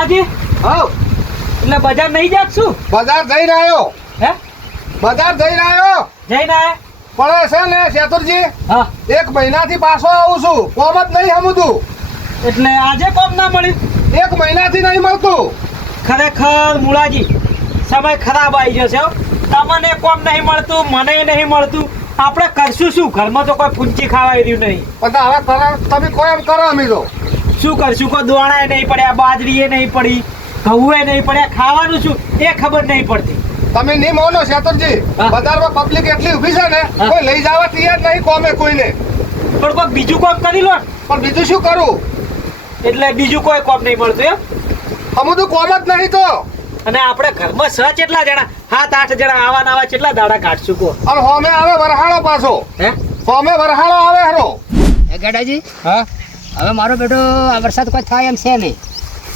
મુળાજી હા એટલે બજાર નહીં જાત શું? બજાર જઈને આવ્યો. હે બજાર જઈને આવ્યો. જઈને આયા? પણ છે ને શેતુરજી, હા 1 મહિનાથી પાછો આવું છું. કોમ જ નહીં સમજતું. એટલે આજે કોમ ના મળ્યું? 1 મહિનાથી નહીં મળતું. ખરેખર મુળાજી સમય ખરાબ આવી ગયો છે હો. તમને કોમ નહીં મળતું, મને નહીં મળતું. આપણે કરશું શું? ઘરમાં તો કોઈ પૂંચી ખાવાય રહ્યું નહીં. પણ હવે કરો, તમે કોઈ એમ કરો. અમે તો શું કરશું? કોઈ દોણાએ નહીં પડ્યા, બાજરીએ નહીં પડી, ઘઉંએ નહીં પડ્યા. ખાવાનું શું એ ખબર નહીં પડતી. તમે નહીં માનો શેતુરજી, હા. બજારમાં પબ્લિક એટલી ઊભી છે ને, હા. કોઈ લઈ જવા તૈયાર નહીં કોમે કોઈને. પણ કોઈ બીજું કોમ કરી લો ને. પણ બીજું શું કરું? એટલે બીજું કોઈ કોમ નહીં મળતું એમ. અમુક તો કોમ જ નહીં તો. અને આપણે ઘરમાં કેટલા જણા? 7-8 જણા આવા નવા કેટલા દાડા કાઢશું કો? અને હોમે આવે વરહાળો પાછો. હે હોમે વરહાળો આવે હરો. ગડાજી, હા હવે મારો બેટો આ વરસાદ કોઈ થાય એમ છે નહીં,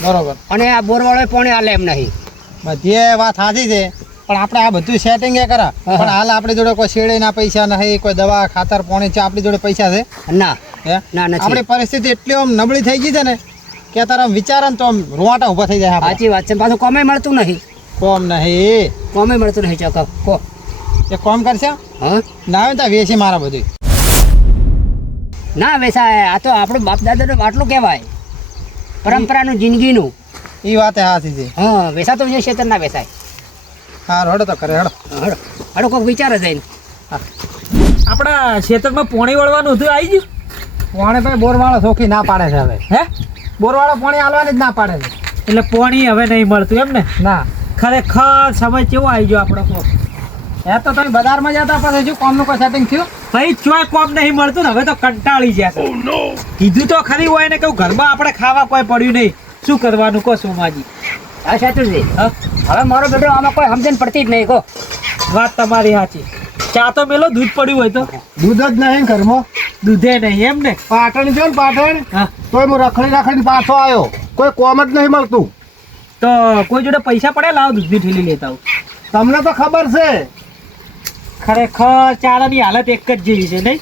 બરોબર. અને આ બોરવાળો પાણી હાલે એમ નહીં. બધી વાત સાચી છે, પણ આપણે આ બધું સેટિંગ એ કરા. પણ હાલ આપણી જોડે કોઈ શેરડીના પૈસા નહીં, કોઈ દવા ખાતર પાણી છે, આપણી જોડે પૈસા છે ના હે? ના નથી. આપણી પરિસ્થિતિ એટલી આમ નબળી થઈ ગઈ છે ને કે તારા વિચાર ને તો આમ રૂવાટા ઊભા થઈ જાય. સાચી વાત છે. પાછું કોમે મળતું નહીં. કોમ નહીં કોમે મળતું નહીં. ચોક્કસ કો. એ કોમ કરશે હા ના આવે તો વેચી મારા બધું. ના વેસાય. આ તો આપણું બાપ દાદાનું બાટલું કહેવાય, પરંપરાનું જિંદગીનું. એ વાત સાચી છે. હા વેસાતો જે ક્ષેત્ર ના વેસાય. હા હડો તો કરે હડો. હડો હડો કોઈક વિચાર જઈને. આપણા ખેતરમાં પોણી વળવાનું હતું, આવી ગયું? પાણી ભાઈ બોરવાળો સોખી ના પાડે છે હવે. હે બોરવાળો પાણી હાલવાની જ ના પાડે છે. એટલે પોણી હવે નહીં મળતું એમ ને? ના ખરેખર સમય કેવો આવી ગયો આપણો કો? એ તો તમે બજારમાં જતા પછી શું કોમનું કોઈ સેટિંગ થયું? ભાઈ ચોય કોમ નહીં મળતું ને હવે તો કંટાળી ગયા છે. કીધું તો ખરી હોય ને કે ઘરમાં આપણે ખાવા કોઈ પડ્યું નહીં. શું કરવાનું કો સોમાજી? હા સાચું હા હવે મારો બેટો આમાં કોઈ સમજણ પડતી જ નહીં. કો વાત તમારી સાચી. ચા તો મેલો દૂધ પડ્યું હોય તો દૂધ જ નહીં ઘરમાં. દૂધે નહીં એમ ને? પાટણ છે ને પાટણ, હા તોય હું રખડી પાછો આવ્યો. કોઈ કોમ જ નહીં મળતું. તો કોઈ જોડે પૈસા પડે લાવો દૂધની ઠેલી લેતા આવું. તમને તો ખબર છે. ખરેખર ચારાની હાલત એક જ જેવી છે નહીં?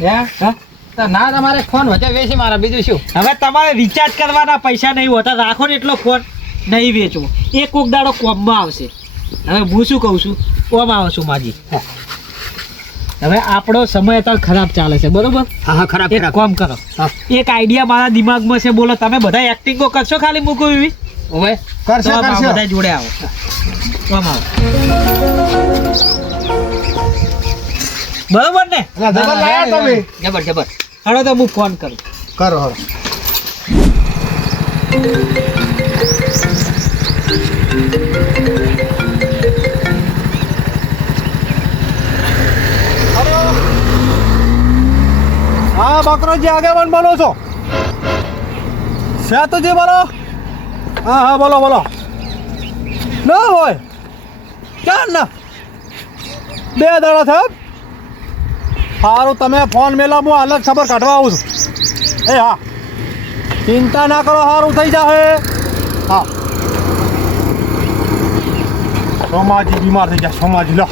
હે હા તો ના તમારે ફોન વચ્ચે વેચી મારા બીજું શું? હવે તમારે રિચાર્જ કરવાના પૈસા નહીં હોતા. રાખો ને એટલો ફોન નહીં વેચવો. એ કોક દાડો કોમમાં આવશે. હવે હું શું કહું છું, કોમ આવો છું માજી. હવે આપણો સમય અત્યારે ખરાબ ચાલે છે, બરોબર? હા હા ખરાબ એક ખરાબ. કામ કરો, હા એક આઈડિયા મારા દિમાગમાં છે. બોલો તમે બધા એક્ટિંગો કરશો ખાલી મૂકો એવી? ઓવે કરશે તો આમ આવો, કરશે. બધા જોડે આવો. કોમ આવો. બરોબર ને? એટલે જબર લાયા તમે. જબર જબર. હાલો તો હું ફોન કરું. કરો હવે. હા બકરોજી આગેવાન બોલો છો? સેતુજી બોલો? હા હા બોલો બોલો. ના હોય ક્યાં ના 2 દાડા થયા. સારું તમે ફોન મેલા, હું હાલત ખબર કાઢવા આવું છું. એ હા ચિંતા ના કરો, સારું થઈ જશે. હા સોમાજી બીમાર થઈ ગયા. સોમાજી લો.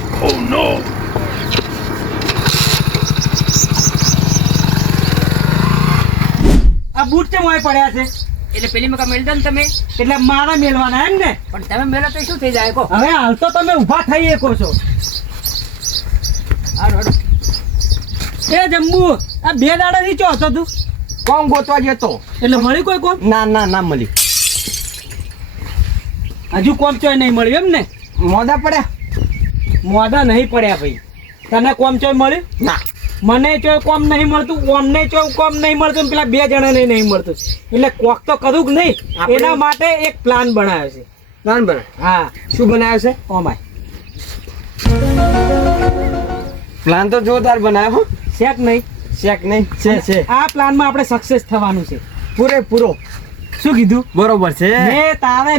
આ બૂટ છે મોય પડ્યા છે એટલે પેલી મકા મેળ દો ને તમે. એટલે મારા મેળવાના એમ ને? પણ તમે મેળો તો શું થઈ જાય? કો હવે હાલ તો તમે ઊભા થઈ શકો છો. હાલો હાલો. એ જમ્બુ આ 2 દાડાથી ચો હતો તું? કોમ ગોતવા જતો. એટલે મળી કોઈ કોમ? ના મળી. હજુ કોમ ચોય નહીં મળ્યું એમ ને? મોદા પડ્યા. મોદા નહીં પડ્યા ભાઈ. તને કોમ ચોય મળ્યું? ના મને ચોય કોમ નહીં મળતું, ઓમને ચોય કોમ નહીં મળતું, ને પેલા 2 જણાને નહીં મળતું. એટલે કોક તો કરું કે નહીં, એના માટે એક પ્લાન બનાવ્યો છે. પ્લાન બને. હા શું બનાવ્યો છે? ઓમાય પ્લાન તો જોરદાર બનાવ્યો. શેક નહીં? શેક નહીં છે. આ પ્લાનમાં આપણે સક્સેસ થવાનું છે પૂરેપૂરો. શું કીધું? બરોબર છે.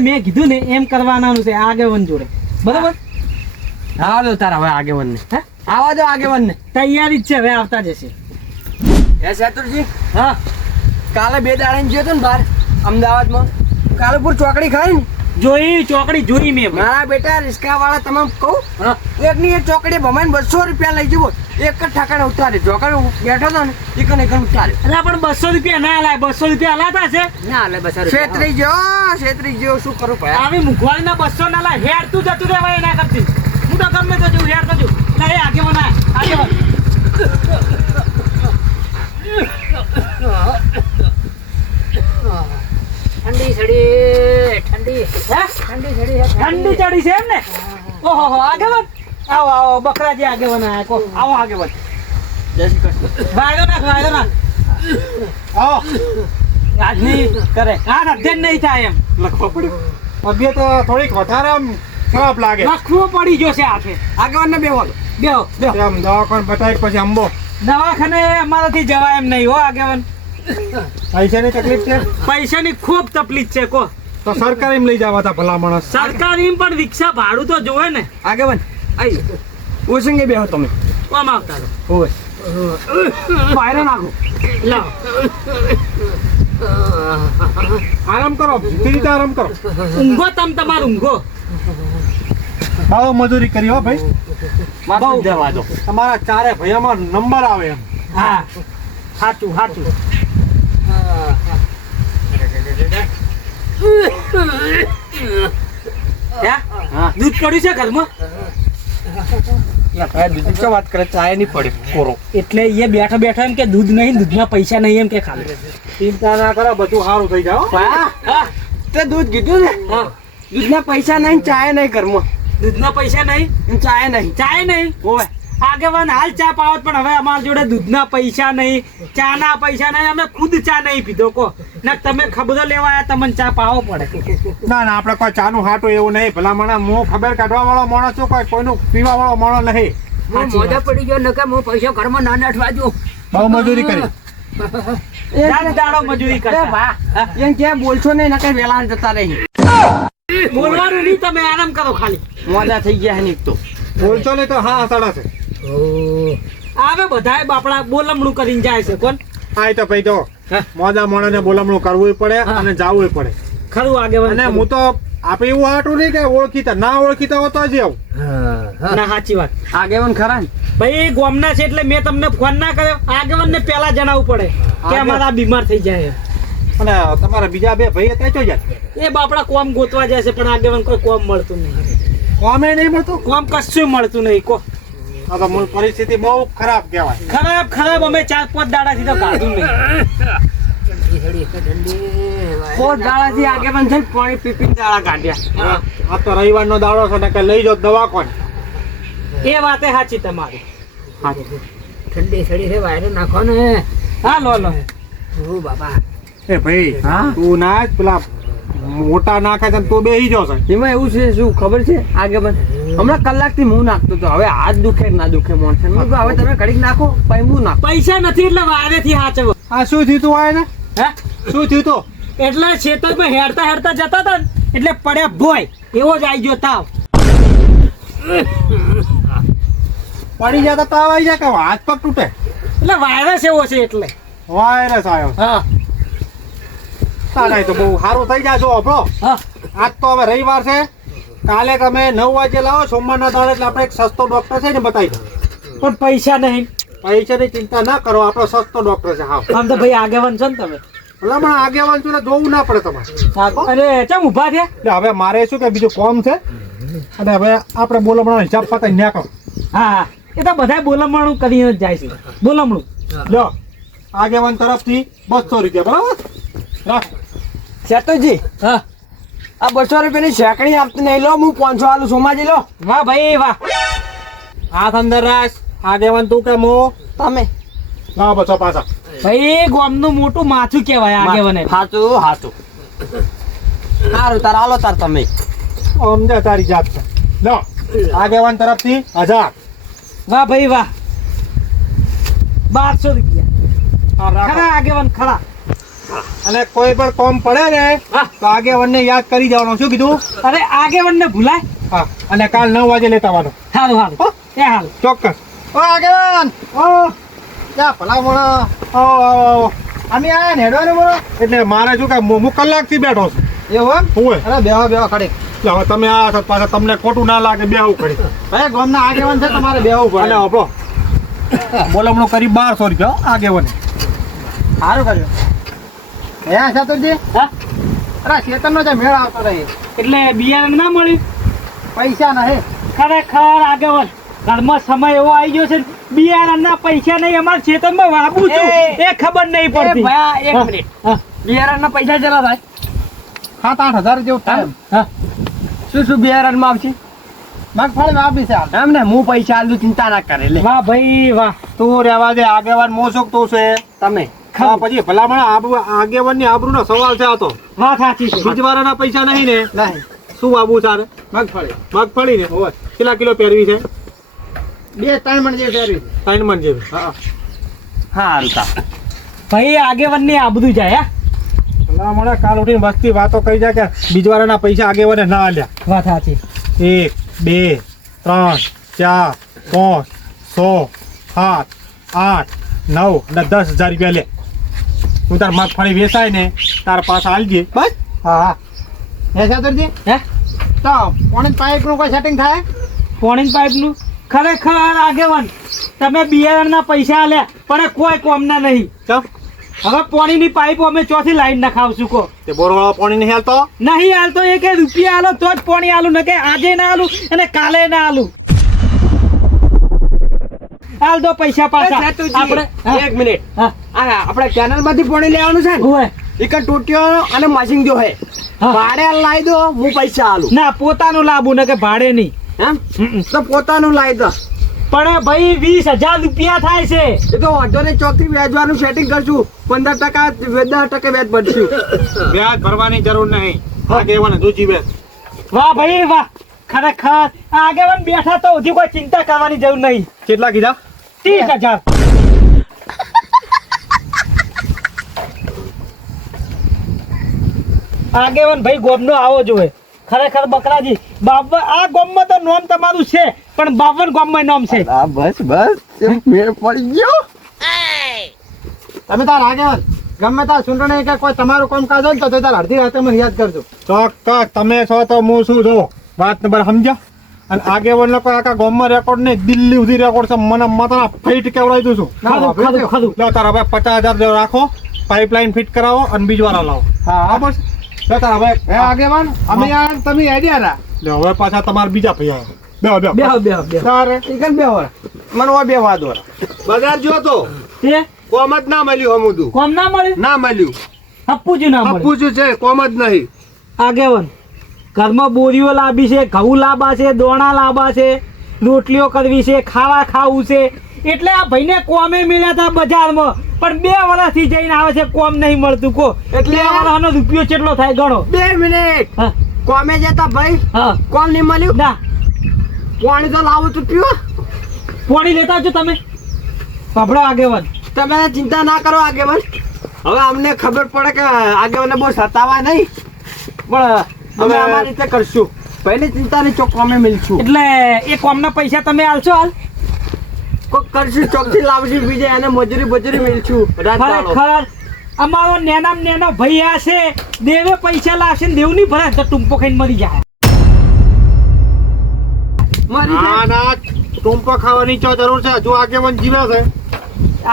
મેં કીધું ને એમ કરવાનું છે આગેવન જોડે, બરોબર? આવા દો તારા હવે આગેવાન ને. હે? આવા દો આગેવાન ને. તૈયારી જ છે, હવે આવતા જશે. હે શેતુરજી, હા કાલે 2 દાડા ગયો હતો ને બહાર અમદાવાદમાં. કાલુપુર ચોકડી ખાઈ ને જોઈ ચોકડી જોઈ મેં ભાઈ. મારા બેટા રિસ્કા વાળા તમે કહું હા. એકની એક ચોકડી ભમાઈને 200 રૂપિયા લઈ જવો એક જ ઠાકાણે ઉતારે ચોકડી બેઠો હતો ને એક ને એક ઉતારે એટલે પણ 200 રૂપિયા ના લાય 200 રૂપિયા હલાતા છે ના લે બસ છેતરી ગયો શું કરું ભાઈ આવી મુખવાળીના 200 ના લાય હેડ તું જતું રહેવાય એના કરતી હું તો ગમે તો જઉં હેડ તો જઉં ના એ આગેવાન આગેવાન ઠંડી છડી ઠંડી હે ઠંડી ચડી છે એમ ને ઓહો હો આગેવાન આવો આવો બકરાજી આગેવાન આયા કો આવો આગેવાન વાયદો નાખ આવો આજની કરે હા અધ્યયન નહીં થાય એમ લખવો પડ્યું તબિયત થોડીક વધારે આમ ખરાબ લાગે લખવો પડી ગયો છે આખે આગેવાન ને બેહો બેહો આમ દવાખાને બતાવી પછી અંબો દવાખાને અમારાથી જવાય એમ નહીં હો આગેવાન પૈસાની તકલીફ છે પૈસાની ખૂબ તકલીફ છે કો તો સરકારી લઈ જવા તા ભલા માણસ સરકારી પણ રિક્ષા ભાડું તો જોવે ને આગેવાન આઈ ઓસંગે બેહો તમે કોમ આવતા રહો. હોય પાયરા નાખો લાવો આરામ કરો સીધી રીતે આરામ કરો ઊંઘો તમારું ઊંઘો બહુ મજૂરી કરી હો ભાઈ બહુ જવા દો તમારા ચારે ભાઈઓમાં નંબર આવે એમ હા સાચું સાચું હે? દૂધ પડ્યું છે ઘરમાં શું વાત કરે ચાય નહીં પડે કોરો એટલે એ બેઠો બેઠો એમ કે દૂધ નહીં દૂધમાં પૈસા નહીં એમ કે ખાલી ચિંતા ના કરો બધું સારું થઈ જાવ હા તે દૂધ કીધું ને હા દૂધના પૈસા નહીં ચાય નહીં ઘરમાં દૂધના પૈસા નહીં ચાય નહીં ચાય નહીં હોય આગેવાન હાલ ચા પાવત પણ હવે અમારા જોડે દૂધના પૈસા નહીં ચાના પૈસા નહીં અમે ખુદ ચા નહીં પીધો કો ના તમે ખબર લેવા આવ્યા તમને ચા પાવો પડે ના ના આપણે કોઈ ચાનું હાટું એવું નહીં ભલા માણસ હું ખબર કાઢવા વાળો માણસ છું કોઈ કોઈનું પીવા વાળો માણસ નહીં સાચી વાત. મોઢે પડી ગયો નકે હું પૈસા ઘરમાં ના નાઠવા દઉં બહુ મજૂરી કરી રાત દાડો મજૂરી કરતા એમ ક્યાં બોલશો નહીં નકે વેલા જતા રહી બોલવાનું નહીં તમે આરામ કરો ખાલી મોડા થઈ ગયા હે તો બોલશો નહીં તો હા હસાડા છે આવે બધાય બાપડા બોલમણું કરીને જાય છે કોણ હા એ તો ભાઈ જો હા. મોજા મોણાને બોલામણું કરવું પડે હા. અને જાવું પડે ખરું આગેવાન અને હું તો આપણે એવું હાટું નહીં કે ઓળખીતા ના ઓળખીતા હોય તો જ આવું ના સાચી વાત આગેવાન ખરા ને ભાઈ ગોમના છે એટલે મેં તમને ફોન ના કર્યો આગેવાન ને પેલા જણાવવું પડે કે અમારા બીમાર થઈ જાય અને તમારા બીજા બે ભાઈ હતા ચો જાય એ બાપડા કોમ ગોતવા જાય છે પણ આગેવાન કોઈ કોમ મળતું નહીં કોમે નહીં મળતું કોમ કશું મળતું નહીં કો આ તો મૂળ પરિસ્થિતિ બહુ ખરાબ કહેવાય ખરાબ ખરાબ અમે 4-5 દાડાથી તો કાઢું નહીં પોત દાડાથી આગેવાન છે પાણી પીપી દાડા કાઢ્યા આ તો રવિવારનો દાડો છે ને કે લઈ જાઓ દવાખાને એ વાતે સાચી તમારી ઠંડી છડી છે વાયરો નાખો ને હા લો લો ઓ બાબા એ ભાઈ હા? તું ના જ પેલા મોટા નાખે છે ને તું બેસી જાવ છે એમાં એવું છે શું ખબર છે આગેવાન હમણાં કલાકથી હું નાખતો હતો હવે હાથ દુખે ના દુખે મોણ છે મેં કીધું હવે તમે ઘડીક નાખો પછી હું નાખો પૈસા નથી એટલે વારેથી હાચવો આ શું થયું તું આય ને હે શું થયું તું એટલે ખેતરમાં હેરતા હેરતા જતા હતા ને એટલે પડ્યા ભોય એવો જ આવી ગયો તાવ પડી જતા તાવ આવી જાય કે હાથ પગ તૂટે એટલે વાયરસ એવો છે એટલે વાયરસ આવ્યો હા તારે તો બહુ સારું થઈ જાય જો આપણો હા આજ તો હવે રવિવાર છે કાલે તમે 9 વાગે લાવો સોમવારના દાડે એટલે આપણે એક સસ્તો ડોક્ટર છે ને બતાવી દો પણ પૈસા નહીં પૈસાની ચિંતા ના કરો આપણો સસ્તો ડોક્ટર છે હા આમ તો ભાઈ આગેવાન છો ને તમે ભલા પણ આગેવાન છું ને જોવું ના પડે તમારે અરે ચમ ઊભા થયા એટલે હવે મારે શું કે બીજું કોમ છે અને હવે આપણે બોલવાનો હિસાબ પતાવી નાખો હા હા એ તો બધા બોલમણું કરીને જ જાય છે બોલમણું લો આગેવાન તરફથી 200 રૂપિયા બરાબર રાખ સેતુજી હા આ 200 રૂપિયાની શેકડી આપતી નહીં લો હું 500 આલું સોમાજી લો વાહ ભાઈ વાહ હાથ અંદર રાખ આગેવાન તું કે મો તમે લાવો 200 પાછા ભાઈ ગામનું મોટું માથું કહેવાય આગેવાને હાચું હાચું સારું તાર આલો તાર તમે સમજે તારી જાત છે લો આગેવાન તરફથી 1000 વાહ ભાઈ વાહ 1200 રૂપિયા આ રાખો ખરા આગેવાન ખરા અને કોઈ પણ કોમ પડે ને હા. તો આગેવાનને યાદ કરી જવાનું શું કીધું અરે આગેવાન ને ભૂલાય હા અને કાલ 9 વાગે લેતા આવવાનું હારું હારું હો? એ હાલ ચોક્કસ ઓ આગેવાન ઓ ક્યાં ભલા મોણા આવો આવો આવો અમે આયા ને હેડવાનું બોલો એટલે મારે શું કે હું કલાકથી બેઠો છું એવું એમ? હોય અરે બેહો બેહો ખડી. એટલે હવે તમે આ છો, પાછા તમને ખોટું ના લાગે બેહવું કરી ભાઈ ગામના આગેવાન છે તમારે બેહવું પડે. અને આપણો બોલમણો કરી 1200 રૂપિયા આગેવાને. સારું કર્યું. હે સાતુરજી? હા અરે શેતનનો જે મેળ આવતો રહે એટલે બિયારણ ના મળ્યું પૈસા નહીં. ખરેખર આગેવાન ઘરમાં સમય એવો આવી ગયો છે ને, બિયારણના પૈસા નહીં અમારા ખેતરમાં વાપું છું એ ખબર નહીં પડતી. ભાઈ એક હા, મિનિટ હા, બિયારણના પૈસા ચલા થાય 7-8 હજાર જેવું થાય. હા. શું શું બિયારણમાં આવશે મગફળી આપી છે હાલ. એમ ને હું પૈસા આલું ચિંતા ના કરે લે વાહ ભાઈ વાહ. તું રહેવા દે આગેવાન મોસોક તું છે તમે હા, પછી ભલામણ આગેવાનની આબરૂનો સવાલ છે આ તો. વાત સાચી છે. બીજવાળાના પૈસા નહીં ને નહીં શું આબુ તારે મગફળી મગફળી ને હોય. કેટલા કિલો પહેરવી છે 2-3 મણ જેવી પહેરવી. 3 મણ જેવી હા સારું તા ભાઈ આગેવાનની આબરૂ જાય હા. ભલામણ કાલ ઉઠીને વસ્તી વાતો કરી જાય કે બીજવાળાના પૈસા આગેવાને ના આલ્યા. વાત સાચી. 1 2 3 4 5 6 7 8 9 અને 10,000 રૂપિયા લે. તું તાર મગફળી વેચાય ને તાર પાછા આલજે. બસ હા હા. હે સાતુરજી? હે તો પાણી પાઇપનું કોઈ સેટિંગ થાય? પોણી પાઇપનું ખરેખર આગેવાન તમે બિયારણના પૈસા આલ્યા પણ કોઈ કોમના નહીં. ચમ હવે પોણીની પાઇપ અમે ચોથી લાઈન નખાવશું કો તે બોરવાળો પાણી નહીં હાલતો. નહીં હાલતો એ કે રૂપિયા આલો તો જ પોણી આલું ને કે આજે ના આલું અને કાલે ના આલું. હાલ દો પૈસા પાછા આપણે હા, એક મિનિટ હા, આપણે કેનલ માંથી પાણી લેવાનું છે ને હોય. એક ટોટીઓ અને મશીન જો હે હા. ભાડે લાવી દો હું પૈસા આલું ના પોતાનું લાવવું ને કે ભાડે નહીં. એમ હમ. તો પોતાનું લાવી દો પણ ભાઈ 20,000 રૂપિયા થાય છે. એ તો વાંધો નહીં ચોકથી વ્યાજવાનું સેટિંગ કરશું 15% 10% વ્યાજ ભરશું વ્યાજ ભરવાની જરૂર નહીં. આગેવાન હજુ જીવે. વાહ ભાઈ વાહ. ખરેખર આગેવાન બેઠા તો હજી કોઈ ચિંતા કરવાની જરૂર નહીં. કેટલા કીધા 30,000. આગેવાન ભાઈ ગોમનો આવો જોઈએ. ખરેખર બકરાજી બાબર આ ગોમમાં તો નામ તમારું છે પણ 52 ગોમમાં નામ છે. બસ મેળ પડી ગયો તમે તાર આગેવાન ગમે તાર ચૂંટણી કે કોઈ તમારું કામ કાજ હોય ને તો તાર અડધી રાતે મને યાદ કરજો. ચોક્કસ તમે છો તો હું શું છો વાત નંબર સમજ્યા. અને આગેવાન કોઈ આખા ગામમાં રેકોર્ડ નહીં દિલ્હી સુધી રેકોર્ડ છે. મને માતાના ફાઈટ કેવડાવી દઉં છું. ના, ખાધું ખાધું. લો તાર હવે 50,000 રાખો પાઇપલાઇન ફિટ કરાવો અને બીજવાળા લાવો. હા હા બસ. લો તાર હવે હે આગેવાન અમે યાર તમે આઈડિયા રા. લે હવે પાછા તમારા બીજા ભૈયા બેહો બેહો બેહો બેહો બેહો. તારે ઈકન બે વાર મને ઓ બે વાદો બજાર જો તો તે કોમ જ ના મળ્યું હમુદું કોમ ના મળ્યું ના મળ્યું. હપ્પુજી ના મળ્યું. પૂછ્યું છે કોમ જ નહીં. આગેવાન ઘરમાં બોરીઓ લાવી છે, ઘઉં લાવવા છે, દોણા લાવવા છે, રોટલીઓ કરવી છે, ખાવા ખાવું છે. એટલે આ ભાઈને કોમે મળ્યા હતા બજારમાં પણ 2 વર્ષથી જઈને આવે છે કોમ નહીં મળતું કો. એટલે 2 વર્ષનો રૂપિયો કેટલો થાય ગણો. 2 મિનિટ હા કોમે જતા ભાઈ હા કોમ નહીં મળ્યું ના પાણી તો લાવું તું પીવો પોણી લેતા આવજો તમે. પબડો આગેવાન તમે ચિંતા ના કરો આગેવાન હવે અમને ખબર પડે કે આગેવાને બહુ સતાવા નહીં પણ અમે હવે- અમારી રીતે કરશું પહેલી ચિંતા નહીં ચોક અમે મિલશું એટલે એ કોમના પૈસા તમે આલશો હાલ. કોક કરશું ચોકથી લાવશું બીજે એને મજૂરી મિલશું રાત દાડો. ખરેખર અમારો નેનામ નેનો ભાઈ આ છે દેવે પૈસા લાવશે ને દેવ નહીં ભરે તો ટૂંપો ખાઈને મરી જાય. મારી ના છે. ના ટૂંપો ખાવાની ચો જરૂર છે. હજુ આગેવાન જીવે છે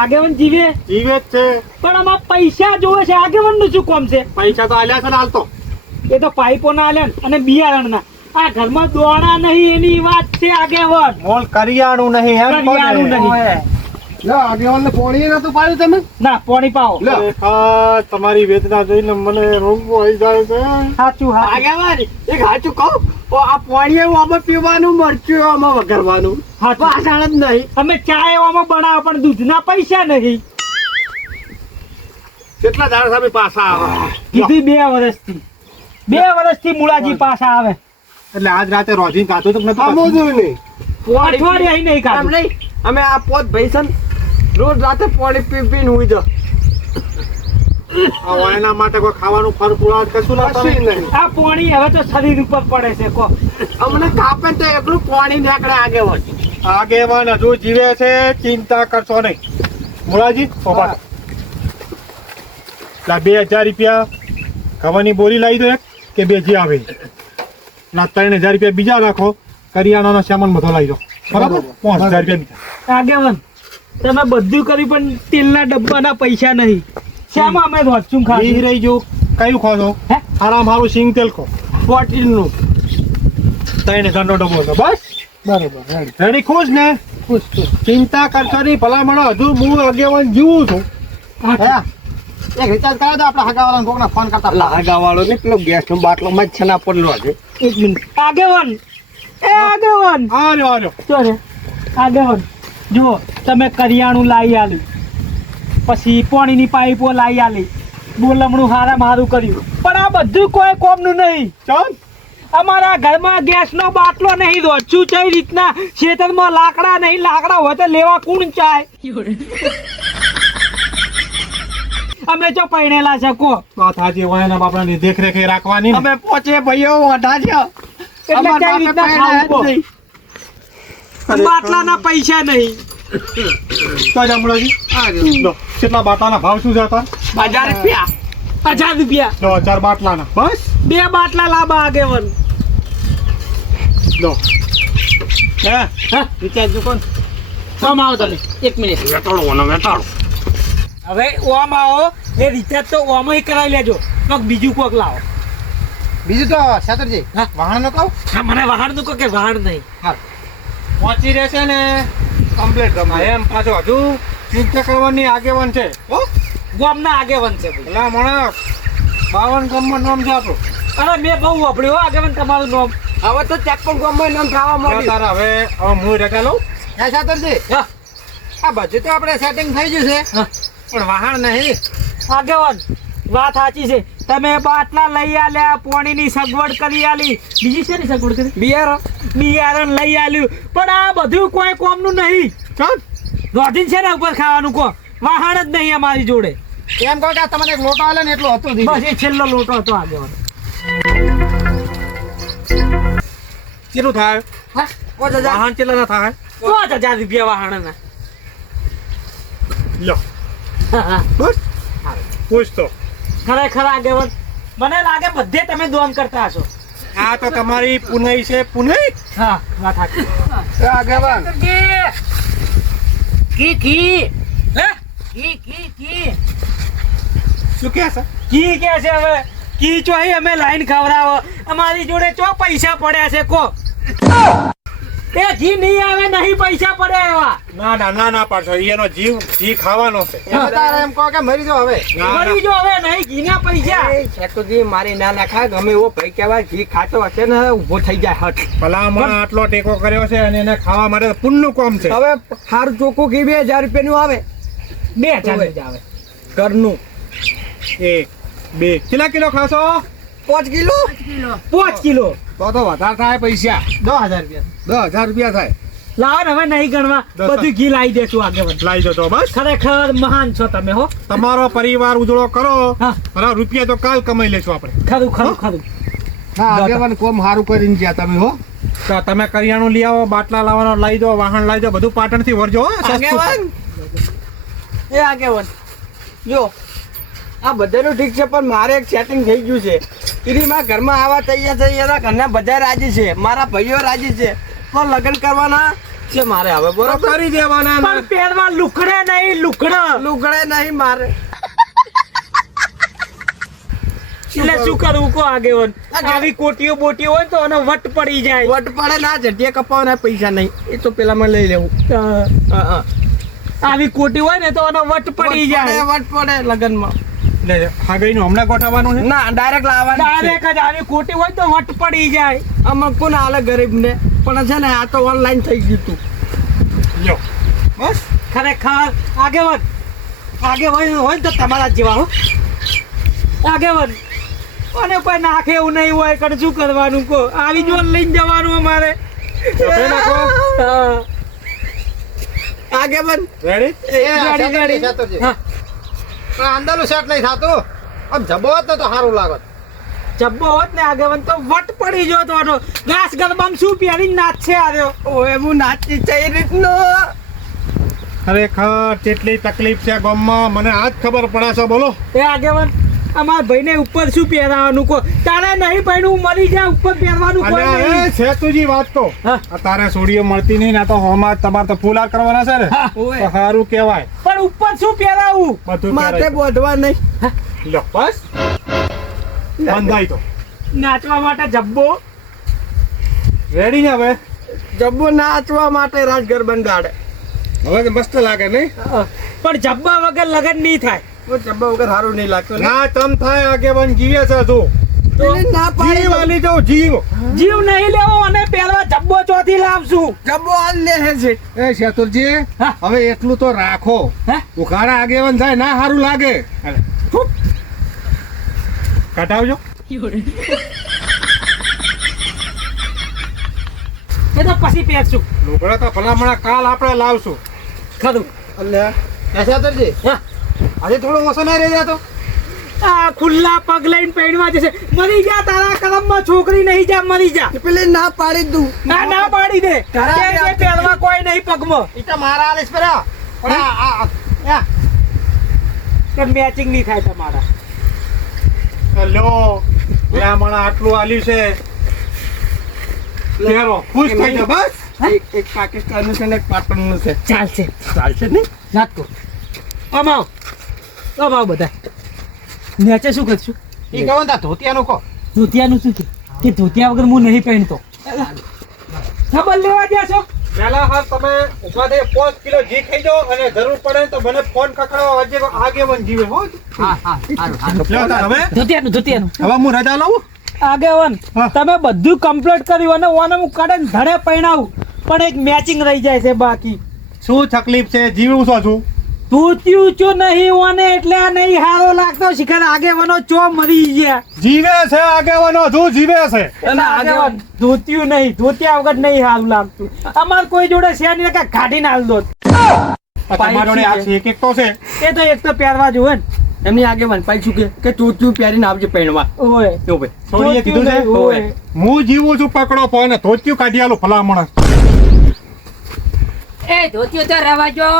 આગેવાન જીવે જીવે જ છે. પણ આમાં પૈસા જોવે છે. આગેવાન નું શું કોમ છે? પૈસા તો આલ્યા છે ને હાલ તો. એ તો પાઇપો ના આલ્યા ને અને બિયારણના. આ ઘરમાં દોણા નહીં એની વાત છે આગેવાન. મોલ કરિયાણું નહીં એમ કહો ને. કરિયાણું નહીં. લો આગેવાનને પાણી નતું પાડ્યું તમે? ના પોણી પાવો. ખરેખર તમારી વેદના જોઈને મને રોગો આવી જાય છે. સાચું હા આગેવાન એક સાચું કહું ઓ આ પાણી એવું આમાં પીવાનું મરચું આમાં વઘારવાનું સાચું. પાછળ જ નહીં અમે ચા એવામાં બનાવો પણ દૂધના પૈસા નહીં. કેટલા દાડા સામે પાછા આવે કીધું 2 વર્ષથી 2 વર્ષથી મુળાજી પાછા આવે. એટલે આજ રાતે રોજીને કાઢું તો નતું સમજવું નહીં. અઠવાડિયે અહીં નહીં એમ કાઢું. નહીં અમે આ પોત ભાઈ છે ને, રોજ રાતે પાણી પીને હુઈ જાઓ. આ વાયના માટે કોઈ ખાવાનું ફળ ફૂળ કશું લાવતા કશું નહીં. નહીં. આ પોણી હવે તો શરીર ઉપર પડે છે કો. અમને કાપે તો એટલું પાણી નીકળે આગેવાન આગેવાન હજુ જીવે છે ચિંતા કરશો નહીં. મુળાજી ઉભા થા. લા 2,000 રૂપિયા ખાવાની બોરી લાવી દો એક કે બે જે આવે ના 3000 રૂપિયા બીજા રાખો કરિયાણાનો સામાન બધો લઈ જાઓ બરાબર 5000 રૂપિયા બીજા આગેવાન તમે બધું કર્યું પણ તેલના ડબ્બાના પૈસા નહીં શામાં અમે રોજચું એ ખાધું રહી જો કયું ખો છો હે? આરામ હારું સિંગ તેલ ખો બોટલનું 3000 નો ડબ્બો હતો બસ બરોબર રેડી ખુશ ને ખુશ ખુશ ચિંતા કરશો નહીં ભલામણો હજુ હું આગેવાન જીવું છું હે એક રિચાર્જ કરાવી દો આપણે હગાવાળાને કોકને ફોન કરતા લાગાવાળો ને પેલો ગેસનો બાટલો માં જ છે ના પડલો છે. એક મિનિટ આગેવાન એ આગેવાન આર્યો જો રે આગેવાન જો તમે કરિયાણું લાવી આલ્યું પછી પાણીની પાઇપો લાવી આલી બોલમણું હારા મારું કર્યું પણ આ બધું કોઈ કોમનું નહીં ચાલ અમારા ઘરમાં ગેસનો બાટલો નહીં રોજું કઈ રીતના ખેતરમાં લાકડા નહીં લાકડા હોય તો લેવા કોણ ચાય અમે જો પૈણેલા છે કો વાત સાચી હોય એના બાપડાની દેખરેખ એ રાખવાની ને. અમે પોચે ભાઈઓ વાઢા છે. એટલે અમારા કઈ રીતના બાપે ખાવું કો? નહીં. બાટલાના પૈસા નહીં તો જમણોજી લો કેટલા બાટલાના ભાવ શું છે તાર 1000 રૂપિયા. 1000 રૂપિયા લો 4 બાટલાના બસ 2 બાટલા લાંબા આગેવન લો હે રિચાર્જ કોણ કમ આવો તમે 1 મિનિટ વેટાળો. હવે ઓમ આવો એ રિચાર્જ તો ઓમ કરાવી લેજો કોક બીજું કોક લાવો બીજું તો શેતરજી હા. વાહણનો કહું હા મને વહાણનું કહો કે વહાણ નહીં પહોંચી રહેશે ને કમ્પ્લીટ ગમે એમ પાછો હજુ ચિંતા કરવાની આગેવાન છે હો ગામના આગેવન છે ભાઈ. પેલા માણસ 52 ગામમાં નામ છે આપણું અરે મેં બહુ વાપર્યું હો આગેવન તમારું નામ હવે તો 53 ગામમાં નામ થવા માંડ્યું. તારા હવે હું રજા લઉં હે શેતરજી હા આ બધું તો આપણે સેટિંગ થઈ ગયું છે હા. પણ વાહણ નહીં આગેવન વાત સાચી છે તમે બાટલા લઈ આલ્યા પાણીની સગવડ કરી આલી બીજી શેની સગવડ કરી બિયારણ લઈ આલ્યું પણ આ બધું કોઈ કોમનું નહીં ચાલ રોટીન છે ને ઉપર ખાવાનું કો વાહણ જ નહીં અમારી જોડે એમ કહો કે તમને એક લોટો આલે ને એટલું હતું જ. બસ એ છેલ્લો લોટો હતો આગેવન કેટલું થાય હા 5000 વાહન કેટલા ના થાય 5000 રૂપિયા વાહણના લો બસ પૂછતો ખરેખર આગેવન મને લાગે બધે તમે દોન કરતા હશો આ તો તમારી પુનઈ છે પુનઈ હા વાત સાચી એ આગેવાન કી કી હે કી કી કી શું કે છે કી કે છે હવે કી ચોહી અમે લાઈન ખવડાવો અમારી જોડે ચો પૈસા પડ્યા છે કો એ ઘી નહીં આવે નહીં પૈસા પડે એવા ના ના પાડશો એનો જી ખાવાનો છે એમ તારે એમ કહો કે મરી જાઓ હવે મરી જો હવે નહીં ઘીના પૈસા એ શેતુજી મારી ના નાખા ગમે એવો ભાઈ કહેવાય ઘી ખાતો હશે ને ઊભો થઈ જાય હટ. ભલામણ આટલો ટેકો કર્યો છે અને એને ખાવા માટે પુણ્યનું કામ છે હવે સારું ચોખ્ખું ઘી 2000 રૂપિયાનું આવે 2000 જ આવે ઘરનું. 1 2 કેટલા કિલો ખાશો 5 કિલો 5 કિલો તો વધારે થાય પૈસા 10000 રૂપિયા 10000 રૂપિયા થાય લાવો ને હવે નહીં ગણવા બધું ઘી લાવી દેશું આગળ લાવી જતો બસ ખરેખર મહાન છો તમે હો તમારો પરિવાર ઉજળો કરો હા. અને રૂપિયા તો કાલ કમાઈ લેશું આપણે ખરું ખરું ખરું હા આગેવાન કોમ સારું કરીને ગયા તમે હો તો તમે કરિયાણું લઈ આવો બાટલા લાવવાનો લઈ દો વાહન લઈ દો બધું પાટણથી વરજો હો, સસ્તું. આગેવાન એ આગેવાન જો આ બધાનું ઠીક છે પણ મારે એક સેટિંગ થઈ ગયું છે ઈરી મારા ઘરમાં આવા તૈયાર થઈ એના ઘરના બધા રાજી છે મારા ભાઈઓ રાજી છે પણ લગ્ન કરવાના છે મારે હવે તો બરોબર કરી દેવાના ને. પણ પેરમાં લુકડે નહીં લુકડા લુગડે નહીં મારે એટલે શું કરવું કો આગેવન આવી કોટીઓ બોટીઓ હોય તો એનો વટ પડી જાય વટ પડે ના જટિયા કપાવાના પૈસા નહીં એ તો પેલા મને લઈ લેવું આવી કોટી હોય ને તો એનો વટ પડી જાય વટ પડે લગ્નમાં લે, હાગઈનું હમણાં ગોઠવવાનું છે ના ડાયરેક્ટ લાવવાનું છે. ડાયરેક્ટ જ આવી કોટી હોય તો વટ પડી જાય આમાં કોણ હાલે ગરીબને પણ છે ને આ તો ઓનલાઈન થઈ ગયું તું લ્યો બસ ખરેખર આગેવન હોય તો તમારા જ જેવા હો આગેવન અને કોઈ નાખે એવું નહીં હોય કે શું કરવાનું કો આવી જો લઈને જવાનું અમારે સફેદ નાખો. હા. આગેવાન રેડી ગાડી, ગાડી. શેતરજી હા. પણ અંદરનું સેટ નહીં થતું આમ જબો હોત ને તો સારું લાગત જબ્બો હોત ને આગેવન તો વટ પડી જો તો આનો ઘાસ ગરબામાં શું પહેરીને નાચશે આવ્યો ઓય હું નાચી છે એ રીતનો ખરેખર કેટલી તકલીફ છે ગામમાં મને આજ ખબર પડે છે બોલો એ આગેવન અમારા ભાઈને ઉપર શું પહેરાવાનું કહો તારે નહીં પહેરવું મરી જાય ઉપર પહેરવાનું કોઈ અલ્યા, નહીં એ શેતુજી વાત તો હા. તારે સોડીઓ મળતી નહીં ના તો હમણાં તમારે તો ફૂલાર કરવાના છે ને હા. ઓય. તો સારું કહેવાય પણ ઉપર શું પહેરાવું બધું માથે પહેરાય. બોધવા નહીં લો બસ બંધાય તો નાચવા માટે જબ્બો રેડી ને હવે જબ્બો નાચવા માટે રાજગર બંધાડે હવે તો મસ્ત લાગે નહીં પણ જબ્બા વગર લગન નહીં થાય હું જબ્બા વગર સારું નહીં લાગતું ને. ના તમ થાય આગેવાન જીવે છે તું એને ના પાડી જીવ દો. આલી જાઉં જીવ જીવ નહીં લેવો અને પહેરવા જબ્બો ચોથી લાવશું જબ્બો હાલ લે છે એ શેતુરજી હા. હવે એટલું તો રાખો હે? ઉઘાડા આગેવાન થાય ના સારું લાગે કટાવજો એ તો પછી પહેરશું લુગડા તો ભલામણા કાલ આપણે લાવશું ખરું અલ્યા શેતુરજી હા. આજે થોડો ઓછો ના રહી જતો આ ખુલ્લા પગ લઈને પહેરવા જશે મરી જા તારા કરમમાં છોકરી નહીં જા મરી જા પેલી ના પાડી દઉં ના ના પાડી દે તારા કે જે પહેરવા કોઈ નહીં પગમાં એ તો મારા આલેશ પર કે મેચિંગ નહીં થાય તમારા લો બ્રાહ્મણ આટલું આલ્યું છે પહેરો ખુશ થઈ જાઓ બસ એક પાકિસ્તાનનું છે ને એક પાટણનું છે ચાલશે ચાલશે નહીં નાખો અમાવ બધા નેચે શું કરશું એ કહો ને ધોતિયાનું કહો ધોતિયાનું શું છે કે ધોતિયા વગર હું નહીં પહેરતો ખબર લેવા જશો પેલા હા તમે ઉભા થઈ 5 કિલો ઘી ખાઈ જાઓ અને જરૂર પડે તો મને ફોન કકડાવો આગેવાન જીવે હો લ્યો તાર હવે ધોતિયાનું હવે હું રજા લઉં આગેવાન હા. તમે બધું કમ્પ્લીટ કર્યું અને ઓને હું કડે ધડે પહેણાવું પણ એક મેચિંગ રહી જાય છે બાકી શું તકલીફ છે જીવું છો છું ધોતિયું ચો નહીં ઓને એટલે આ નહીં હારો લાગતો શિખર આગેવાનો ચો મરી ગયા જીવે છે આગેવાનો હજુ જીવે છે અને આગેવાન ધોતિયું નહીં ધોતિયા વગર નહીં હારું લાગતું અમાર કોઈ જોડે છે નહીં કે કાઢીને હાલ દો તમારો ને આ છે એક તો છે એ તો એક તો પહેરવા જોવે ને એમની આગેવાન પાછું કે તું પહેરીને આવજે પહેરવા ઓય જો ભાઈ છોડીએ કીધું છે ધોતિયું નહીં, હું જીવું છું પકડો ફોન ધોતિયું કાઢી આલો ભલામણ એ ધોતિયો તો રહેવા જો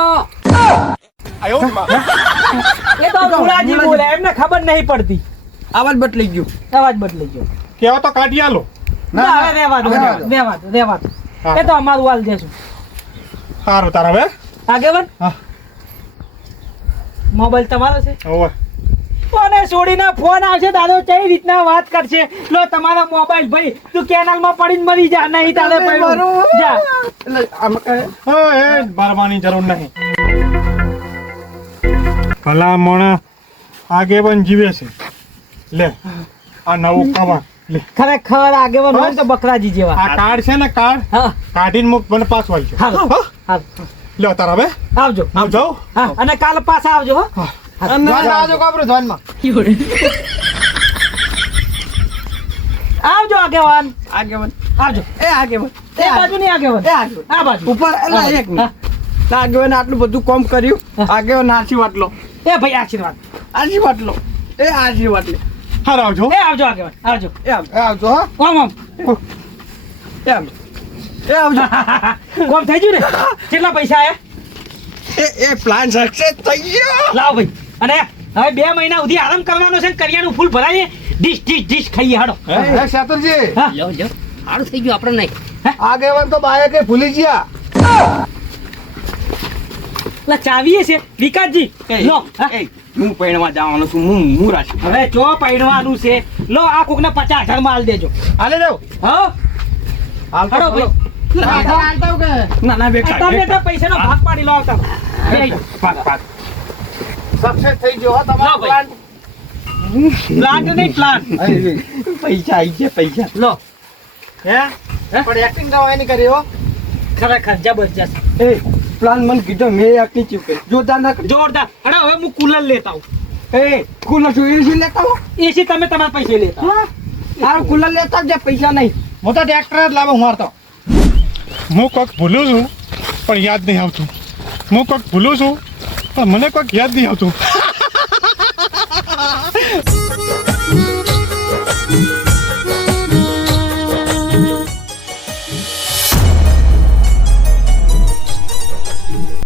એ તો મુલાજી બોલે એમને ખબર નહીં પડતી આવાજ બદલાઈ ગયું અવાજ બદલાઈ ગયો કેવો તો કાઢી આલો ના હવે રહેવા દો રહેવા દો હા. એ તો અમારું હાલ દેશું સારું તાર હવે આગેવાન હા મોબાઈલ તમારો છે ઓવે કોને છોડીને ફોન આવશે દાદો કઈ રીતના વાત કરશે લો તમારા મોબાઈલ ભાઈ તું કેનાલમાં પડીને મરી જા નહીં તારે પડ્યું. જા એટલે આમ હા એ બારવાની જરૂર નહીં ભલામણ આગેવાન જીવે છે લે આ નવું કવર લે ખરેખર આગેવાન હોય ને તો બકરાજી જેવા આ કાર્ડ છે ને કાર્ડ હા કાઢીને મુક મને પાછું આલજો હાલો હાલો લ્યો તાર હવે આવજો આવજો હા અને કાલ પાછા આવજો હો આવજો કાબરો ધ્યાનમાં આવજો આગેવાન આગેવાન આવજો એ આગેવાન એ બાજુ નહીં આગેવાન એ આગેવાન આ બાજુ ઉપર એટલે એક મિનિટ આગેવાન આટલું બધું કામ કર્યું આગેવાન આશીર્વાદ લો એ ભાઈ આશીર્વાદ આશીર્વાદ લો એ આશીર્વાદ લે હાર આવજો એ આવજો આગેવાન આવજો એ આવજો આવજો હા ઓમ ઓમ એ આવજો એ આવજો કોમ થઈ ગયું ને કેટલા પૈસા આયા એ પ્લાન સક્સેસ થઈ ગયો લાવ ભાઈ અને હવે 2 મહિના સુધી આરામ કરવાનો છે ને કરિયાનું ફૂલ ભરાઈએ ડીશ ખાઈએ હાડો હે શેતુરજી હા લો સારું થઈ ગયું આપણે નહીં આગેવાન તો બાયકે ભૂલી ગયા લા ચાવીએ છે વિકાસજી લો હા. હું પહેણવા જવાનો છું હું રાશી હવે જો પૈણવાનું છે લો આ કોકને 50,000 માં આલ દેજો હાલે જાવ હા હાડો ભાઈ ના ના આ તમે તો પૈસાનો ભાગ પાડી લો આવતા સક્સેસ થઈ ગયો હા લો તમારો ભાઈ. પ્લાન્ટ નહીં પ્લાન્ટ પૈસા આવી છે પૈસા લો હે પણ એક્ટિંગ દવા ની કરી હો ખરેખર જબરજસ્ત એ પ્લાન મને કીધો મેં આખી ચૂકે જોરદાર ના કરી જોરદાર અરે હવે હું કુલર લેતા આવું એ કુલર છું એસી લેતા હો એસી તમે તમારા પૈસે લેતા આવો. સારું કુલર લેતા જે પૈસા નહીં હું તો ટ્રેક્ટર જ લાવો મારતો હું કોઈક ભૂલું છું પણ યાદ નહીં આવતું હું કોઈક ભૂલું છું પણ મને કોઈક યાદ નહીં આવતું